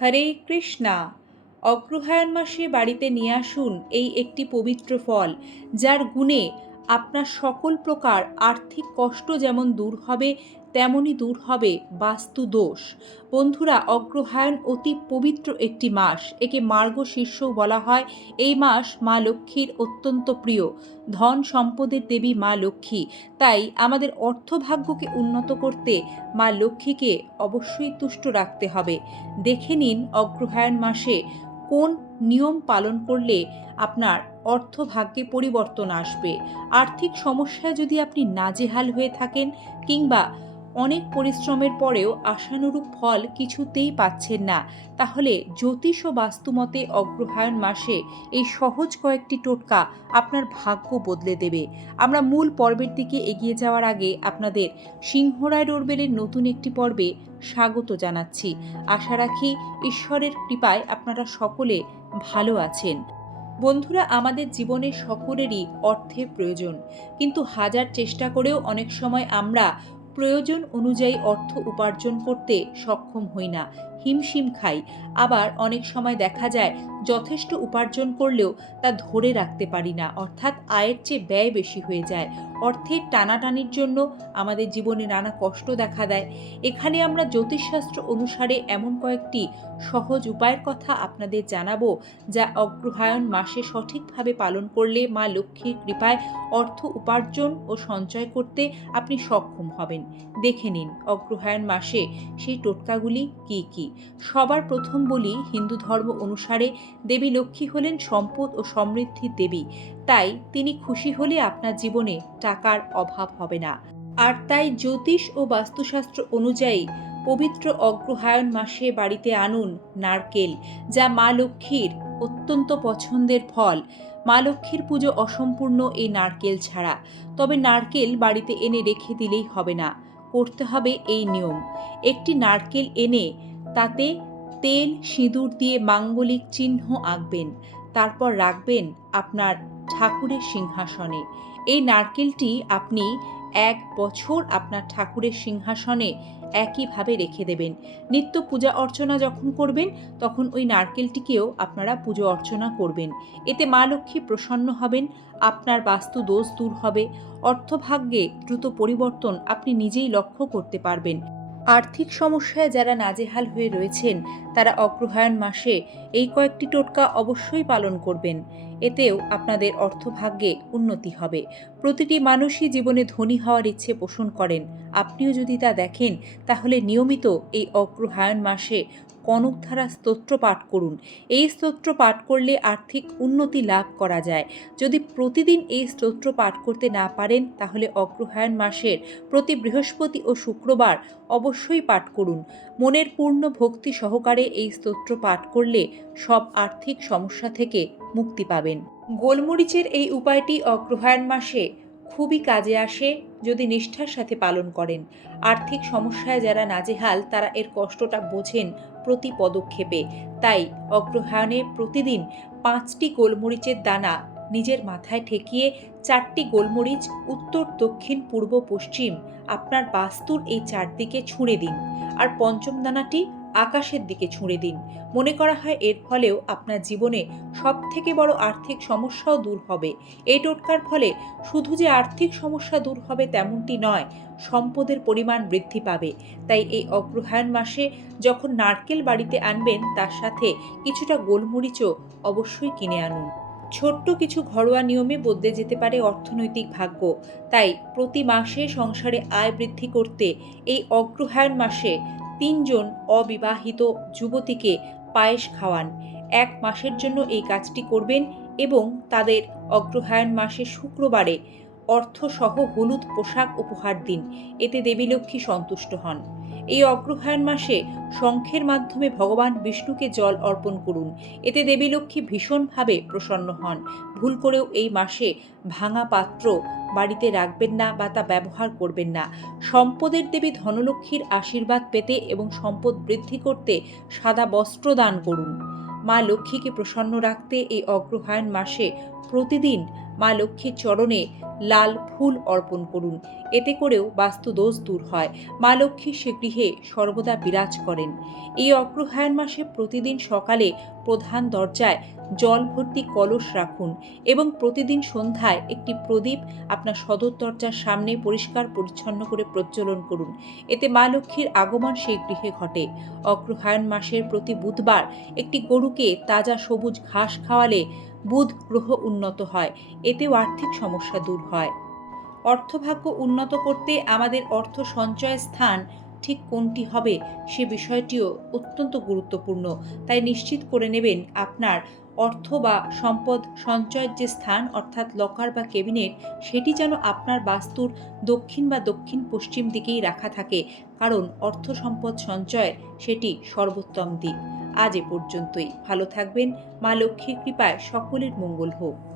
হরে কৃষ্ণা। অগ্রহায়ণ মাসে বাড়িতে নিয়ে আসুন এই একটি পবিত্র ফল যার গুণে আপনার সকল প্রকার আর্থিক কষ্ট যেমন দূর হবে, তেমনই দূর হবে বাস্তু দোষ। বন্ধুরা, অগ্রহায়ণ অতি পবিত্র একটি মাস। একে মার্গ শীর্ষও বলা হয়। এই মাস মা লক্ষ্মীর অত্যন্ত প্রিয়। ধন সম্পদের দেবী মা লক্ষ্মী। তাই আমাদের অর্থভাগ্যকে উন্নত করতে মা লক্ষ্মীকে অবশ্যই তুষ্ট রাখতে হবে। দেখে নিন অগ্রহায়ণ মাসে কোন নিয়ম পালন করলে আপনার অর্থভাগ্যে পরিবর্তন আসবে। আর্থিক সমস্যায় যদি আপনি নাজেহাল হয়ে থাকেন কিংবা অনেক পরিশ্রমের পরেও আশানুরূপ ফল কিছুতেই পাচ্ছেন না, তাহলে জ্যোতিষ ও বাস্তুমতে অগ্রহায়ণ মাসে এই সহজ কয়েকটি টোটকা আপনার ভাগ্য বদলে দেবে। আমরা মূল পর্বের দিকে এগিয়ে যাওয়ার আগে আপনাদের সিংহরায় ডোরবেলের নতুন একটি পর্বে স্বাগত জানাচ্ছি। আশা রাখি ঈশ্বরের কৃপায় আপনারা সকলে ভালো আছেন। বন্ধুরা, আমাদের জীবনে সকলেরই অর্থের প্রয়োজন। কিন্তু হাজার চেষ্টা করেও অনেক সময় আমরা প্রয়োজন অনুযায়ী অর্থ উপার্জন করতে সক্ষম হই না। হিমশিম খাই। আবার অনেক সময় দেখা যায়, যথেষ্ট উপার্জন করলেও তা ধরে রাখতে পারি না, অর্থাৎ আয়ের চেয়ে ব্যয় বেশি হয়ে যায়। অর্থের টানাটানির জন্য আমাদের জীবনে নানা কষ্ট দেখা দেয়। এখানে আমরা জ্যোতিষশাস্ত্র অনুসারে এমন কয়েকটি সহজ উপায়ের কথা আপনাদের জানাব, যা অগ্রহায়ণ মাসে সঠিকভাবে পালন করলে মা লক্ষ্মীর কৃপায় অর্থ উপার্জন ও সঞ্চয় করতে আপনি সক্ষম হবেন। দেখে নিন, অগ্রহায়ণ মাসে সেই টোটকাগুলি কি কি। সবার প্রথম বলি হিন্দু ধর্ম অনুসারে দেবী লক্ষ্মী হলেন সম্পদ ও সমৃদ্ধির দেবী। তাই তিনি খুশি হলে আপনার জীবনে টাকার অভাব হবে না। আর তাই জ্যোতিষ ও বাস্তুশাস্ত্র অনুযায়ী পবিত্র অগ্রহায়ণ মাসে বাড়িতে আনুন নারকেল, যা মা লক্ষ্মীর অত্যন্ত পছন্দের ফল। মা লক্ষ্মীর পুজো অসম্পূর্ণ এই নারকেল ছাড়া। তবে নারকেল বাড়িতে এনে রেখে দিলেই হবে না। করতে হবে এই নিয়ম। একটি নারকেল এনে তাতে তেল, সিঁদুর দিয়ে মাঙ্গলিক চিহ্ন আঁকবেন। তারপর রাখবেন আপনার ঠাকুরের সিংহাসনে। এই নারকেলটি আপনি এক বছর আপনার ঠাকুরের সিংহাসনে একইভাবে রেখে দেবেন। নিত্য পূজা অর্চনা যখন করবেন, তখন ওই নারকেলটিকেও আপনারা পুজো অর্চনা করবেন। এতে মা লক্ষ্মী প্রসন্ন হবেন, আপনার বাস্তু দোষ দূর হবে, অর্থভাগ্যে দ্রুত পরিবর্তন আপনি নিজেই লক্ষ্য করতে পারবেন। আর্থিক সমস্যায় যারা নাজেহাল হয়ে রয়েছেন, তারা অগ্রহায়ণ মাসে এই কয়েকটি টোটকা অবশ্যই পালন করবেন। এতেও আপনাদের অর্থভাগ্যে উন্নতি হবে। প্রতিটি মানুষই জীবনে ধনী হওয়ার ইচ্ছে পোষণ করেন। আপনিও যদি তা দেখেন, তাহলে নিয়মিত এই অগ্রহায়ণ মাসে কনকধারা স্তোত্র পাঠ করুন। এই স্তোত্র পাঠ করলে আর্থিক উন্নতি লাভ করা যায়। যদি প্রতিদিন এই স্তোত্র পাঠ করতে না পারেন, তাহলে অগ্রহায়ণ মাসের প্রতি বৃহস্পতি ও শুক্রবার অবশ্যই পাঠ করুন। মনের পূর্ণ ভক্তি সহকারে এই স্তোত্র পাঠ করলে সব আর্থিক সমস্যা থেকে মুক্তি পাবেন। গোলমরিচের এই উপায়টি অগ্রহায়ণ মাসে খুবই কাজে আসে যদি নিষ্ঠার সাথে পালন করেন। আর্থিক সমস্যায় যারা নাজেহাল, তারা এর কষ্টটা বোঝেন প্রতি পদক্ষেপে। তাই অগ্রহায়ণে প্রতিদিন পাঁচটি গোলমরিচের দানা নিজের মাথায় ঠেকিয়ে চারটি গোলমরিচ উত্তর, দক্ষিণ, পূর্ব, পশ্চিম আপনার বাস্তুর এই চারদিকে ছুঁড়ে দিন। আর পঞ্চম দানাটি আকাশের দিকে ছুঁড়ে দিন। মনে করা হয় এর ফলেও আপনার জীবনে সব থেকে বড় আর্থিক সমস্যাও দূর হবে। এই টোটকার ফলে শুধু যে আর্থিক সমস্যা দূর হবে তেমনটি নয়, সম্পদের পরিমাণ বৃদ্ধি পাবে। তাই এই অগ্রহায়ণ মাসে যখন নারকেল বাড়িতে আনবেন, তার সাথে কিছুটা গোলমরিচও অবশ্যই কিনে আনুন। ছোট্ট কিছু ঘরোয়া নিয়মে বদলে যেতে পারে অর্থনৈতিক ভাগ্য। তাই প্রতি মাসে সংসারে আয় বৃদ্ধি করতে এই অগ্রহায়ণ মাসে তিনজন অবিবাহিত যুবতীকে পায়েস খাওয়ান। এক মাসের জন্য এই কাজটি করবেন এবং তাদের অগ্রহায়ণ মাসে শুক্রবারে অর্থসহ হলুদ পোশাক উপহার দিন। এতে দেবীলক্ষ্মী সন্তুষ্ট হন। এই অগ্রহায়ণ মাসে শঙ্খের মাধ্যমে ভগবান বিষ্ণুকে জল অর্পণ করুন। এতে দেবী লক্ষ্মী ভীষণভাবে প্রসন্ন হন। ভুল করেও এই মাসে ভাঙা পাত্র বাড়িতে রাখবেন না বা তা ব্যবহার করবেন না। সম্পদের দেবী ধনলক্ষ্মীর আশীর্বাদ পেতে এবং সম্পদ বৃদ্ধি করতে সাদা বস্ত্র দান করুন। মা লক্ষ্মীকে প্রসন্ন রাখতে এই অগ্রহায়ণ মাসে প্রতিদিন মা লক্ষ্মীর চরণে লাল ফুল অর্পণ করুন। এতে করেও বাস্তু দোষ দূর হয়। মা লক্ষ্মী সে গৃহে সর্বদা বিরাজ করেন। এই অগ্রহায়ণ মাসে প্রতিদিন সকালে প্রধান দরজায় জল ভর্তি কলস রাখুন এবং প্রতিদিন সন্ধ্যায় একটি প্রদীপ আপনার সদর দরজার সামনে পরিষ্কার পরিচ্ছন্ন করে প্রজ্বলন করুন। এতে মা লক্ষ্মীর আগমন সেই গৃহে ঘটে। অগ্রহায়ণ মাসের প্রতি বুধবার একটি গরুকে তাজা সবুজ ঘাস খাওয়ালে বুধ গ্রহ উন্নত হয়, এতেও আর্থিক সমস্যা দূর হয়। অর্থভাগ্য উন্নত করতে আমাদের অর্থ সঞ্চয়ের স্থান ঠিক কোনটি হবে সে বিষয়টিও অত্যন্ত গুরুত্বপূর্ণ। তাই নিশ্চিত করে নেবেন আপনার অর্থ বা সম্পদ সঞ্চয়ের যে স্থান, অর্থাৎ লকার বা কেবিনেট সেটি যেন আপনার বাস্তুর দক্ষিণ বা দক্ষিণ পশ্চিম দিকেই রাখা থাকে। কারণ অর্থ সম্পদ সঞ্চয় সেটি সর্বোত্তম দিক। আজ এ পর্যন্তই। ভালো থাকবেন। মা লক্ষ্মীর কৃপায় সকলের মঙ্গল হোক।